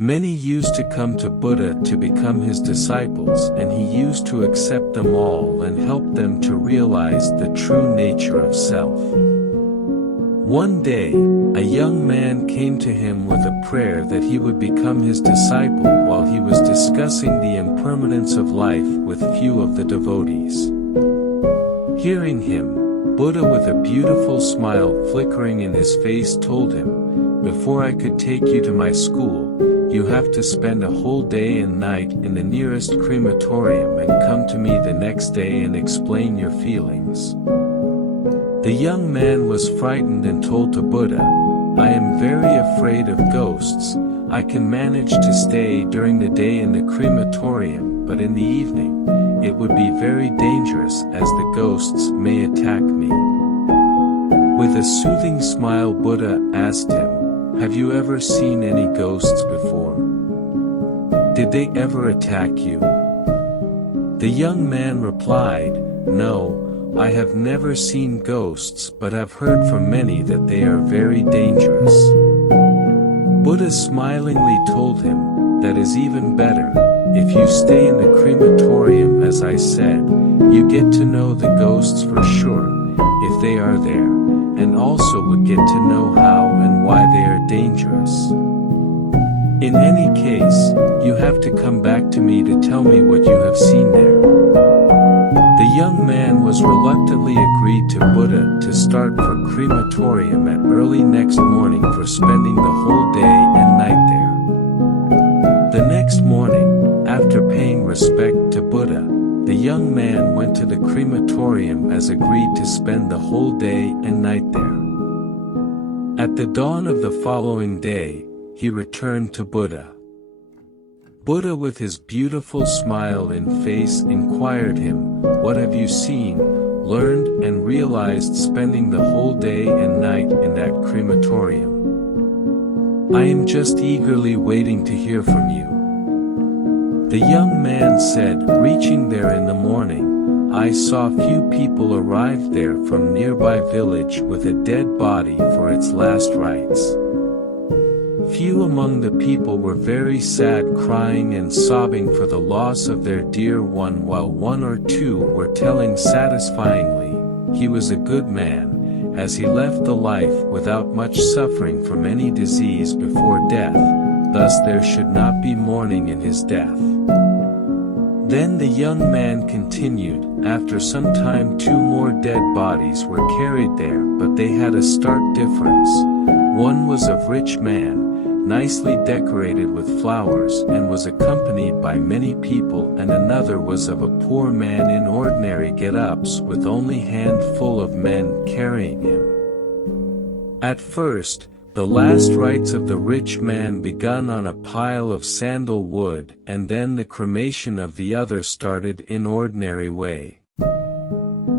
Many used to come to Buddha to become his disciples, and he used to accept them all and help them to realize the true nature of self. One day, a young man came to him with a prayer that he would become his disciple while he was discussing the impermanence of life with few of the devotees. Hearing him, Buddha, with a beautiful smile flickering in his face, told him, "Before I could take you to my school, you have to spend a whole day and night in the nearest crematorium and come to me the next day and explain your feelings." The young man was frightened and told to Buddha, "I am very afraid of ghosts. I can manage to stay during the day in the crematorium, but in the evening, it would be very dangerous as the ghosts may attack me." With a soothing smile, Buddha asked him, "Have you ever seen any ghosts before? Did they ever attack you?" The young man replied, "No, I have never seen ghosts, but have heard from many that they are very dangerous." Buddha smilingly told him, "That is even better. If you stay in the crematorium as I said, you get to know the ghosts for sure, if they are there, and also would get to know how and why they are dangerous. In any case, you have to come back to me to tell me what you have seen there." The young man was reluctantly agreed to Buddha to start for crematorium at early next morning for spending the whole day and night there. The next morning, after paying respect to Buddha, the young man went to the crematorium as agreed to spend the whole day and night there. At the dawn of the following day, he returned to Buddha. Buddha, with his beautiful smile in face, inquired him, "What have you seen, learned and realized spending the whole day and night in that crematorium?" "I am just eagerly waiting to hear from you." The young man said, "Reaching there in the morning, I saw few people arrive there from nearby village with a dead body for its last rites. Few among the people were very sad, crying and sobbing for the loss of their dear one, while one or two were telling satisfyingly, he was a good man, as he left the life without much suffering from any disease before death, thus there should not be mourning in his death." Then the young man continued, "After some time 2 more dead bodies were carried there, but they had a stark difference. One was of rich man, nicely decorated with flowers and was accompanied by many people, and another was of a poor man in ordinary get-ups with only handful of men carrying him. At first, the last rites of the rich man begun on a pile of sandal wood, and then the cremation of the other started in ordinary way.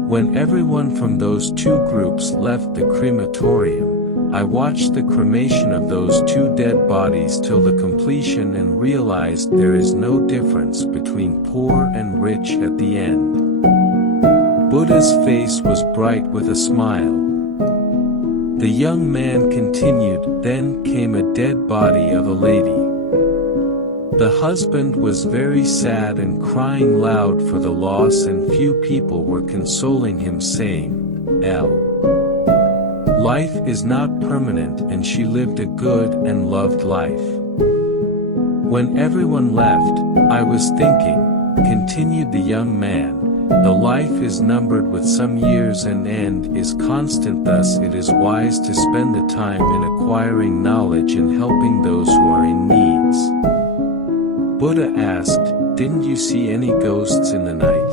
When everyone from those 2 groups left the crematorium, I watched the cremation of those 2 dead bodies till the completion and realized there is no difference between poor and rich at the end." Buddha's face was bright with a smile. The young man continued, "Then came a dead body of a lady. The husband was very sad and crying loud for the loss, and few people were consoling him, saying, Life is not permanent, and she lived a good and loved life. When everyone left, I was thinking," continued the young man, "the life is numbered with some years and end is constant, thus it is wise to spend the time in acquiring knowledge and helping those who are in needs." Buddha asked, "Didn't you see any ghosts in the night?"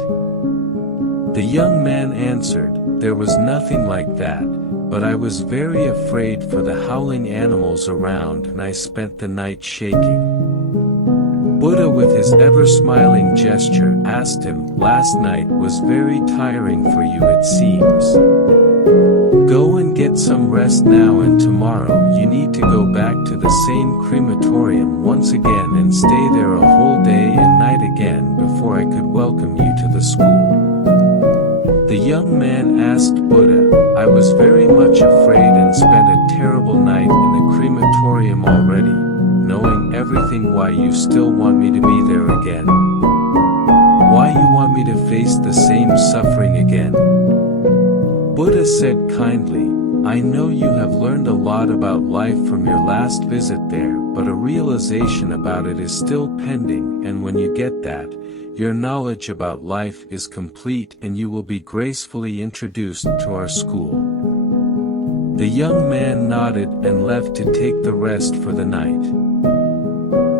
The young man answered, "There was nothing like that, but I was very afraid for the howling animals around, and I spent the night shaking." Buddha, with his ever-smiling gesture, asked him, "Last night was very tiring for you, it seems. Go and get some rest now, and tomorrow you need to go back to the same crematorium once again and stay there a whole day and night again before I could welcome you to the school." The young man asked Buddha, "I was very much afraid and spent a terrible night in the crematorium already, knowing everything, why you still want me to be there again? Why you want me to face the same suffering again? Buddha said kindly, I know you have learned a lot about life from your last visit there, but a realization about it is still pending, and when you get that, your knowledge about life is complete and you will be gracefully introduced to our school. The young man nodded and left to take the rest for the night.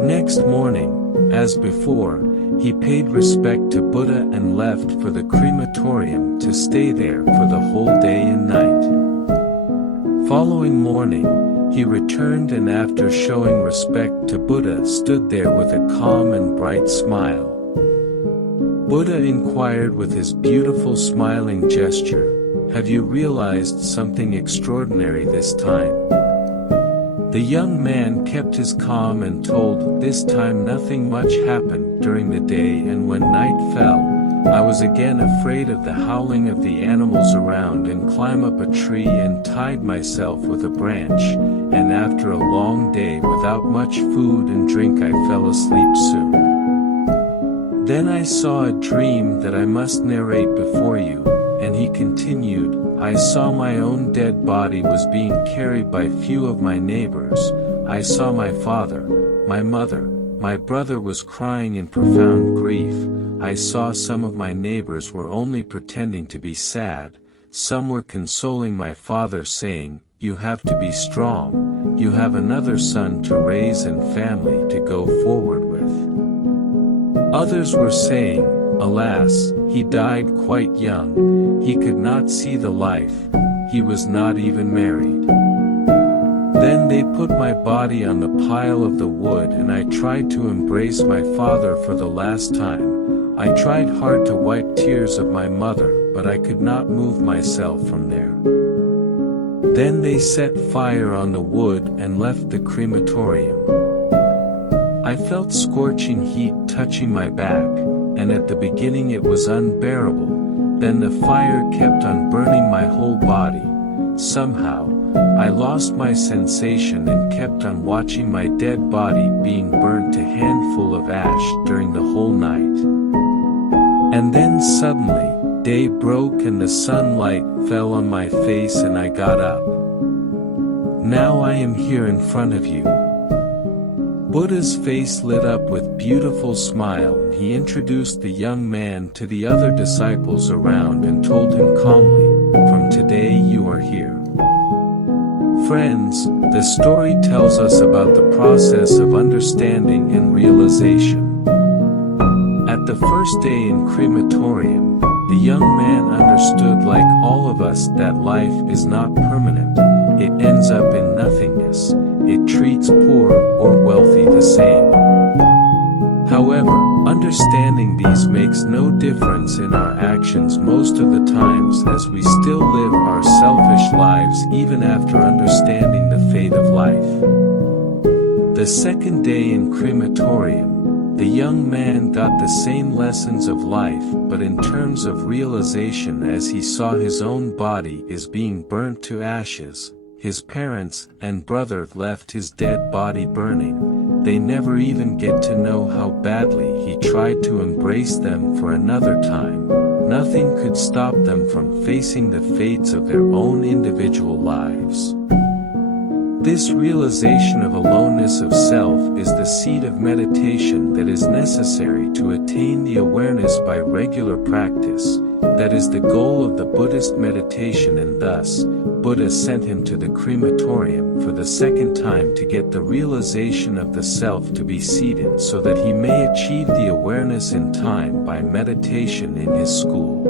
Next morning, as before, he paid respect to Buddha and left for the crematorium to stay there for the whole day and night. Following morning, he returned and after showing respect to Buddha stood there with a calm and bright smile. Buddha inquired with his beautiful smiling gesture, have you realized something extraordinary this time? The young man kept his calm and told, this time nothing much happened during the day, and when night fell, I was again afraid of the howling of the animals around and climbed up a tree and tied myself with a branch, and after a long day without much food and drink I fell asleep soon. Then I saw a dream that I must narrate before you, and he continued, I saw my own dead body was being carried by few of my neighbors. I saw my father, my mother, my brother was crying in profound grief. I saw some of my neighbors were only pretending to be sad. Some were consoling my father saying, you have to be strong, you have another son to raise and family to go forward with. Others were saying, alas, he died quite young, he could not see the life, he was not even married. Then they put my body on the pile of the wood and I tried to embrace my father for the last time. I tried hard to wipe tears of my mother, but I could not move myself from there. Then they set fire on the wood and left the crematorium. I felt scorching heat touching my back, and at the beginning it was unbearable, then the fire kept on burning my whole body. Somehow, I lost my sensation and kept on watching my dead body being burnt to a handful of ash during the whole night. And then suddenly, day broke and the sunlight fell on my face and I got up. Now I am here in front of you. Buddha's face lit up with beautiful smile and he introduced the young man to the other disciples around and told him calmly, from today you are here. Friends, the story tells us about the process of understanding and realization. At the first day in crematorium, the young man understood like all of us that life is not permanent, it ends up in nothingness. It treats poor or wealthy the same. However, understanding these makes no difference in our actions most of the times as we still live our selfish lives even after understanding the fate of life. The second day in crematorium, the young man got the same lessons of life but in terms of realization as he saw his own body is being burnt to ashes. His parents and brother left his dead body burning. They never even get to know how badly he tried to embrace them for another time. Nothing could stop them from facing the fates of their own individual lives. This realization of aloneness of self is the seed of meditation that is necessary to attain the awareness by regular practice. That is the goal of the Buddhist meditation, and thus, Buddha sent him to the crematorium for the second time to get the realization of the self to be seated so that he may achieve the awareness in time by meditation in his school.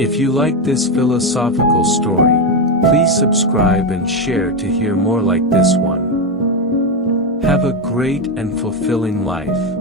If you like this philosophical story, please subscribe and share to hear more like this one. Have a great and fulfilling life.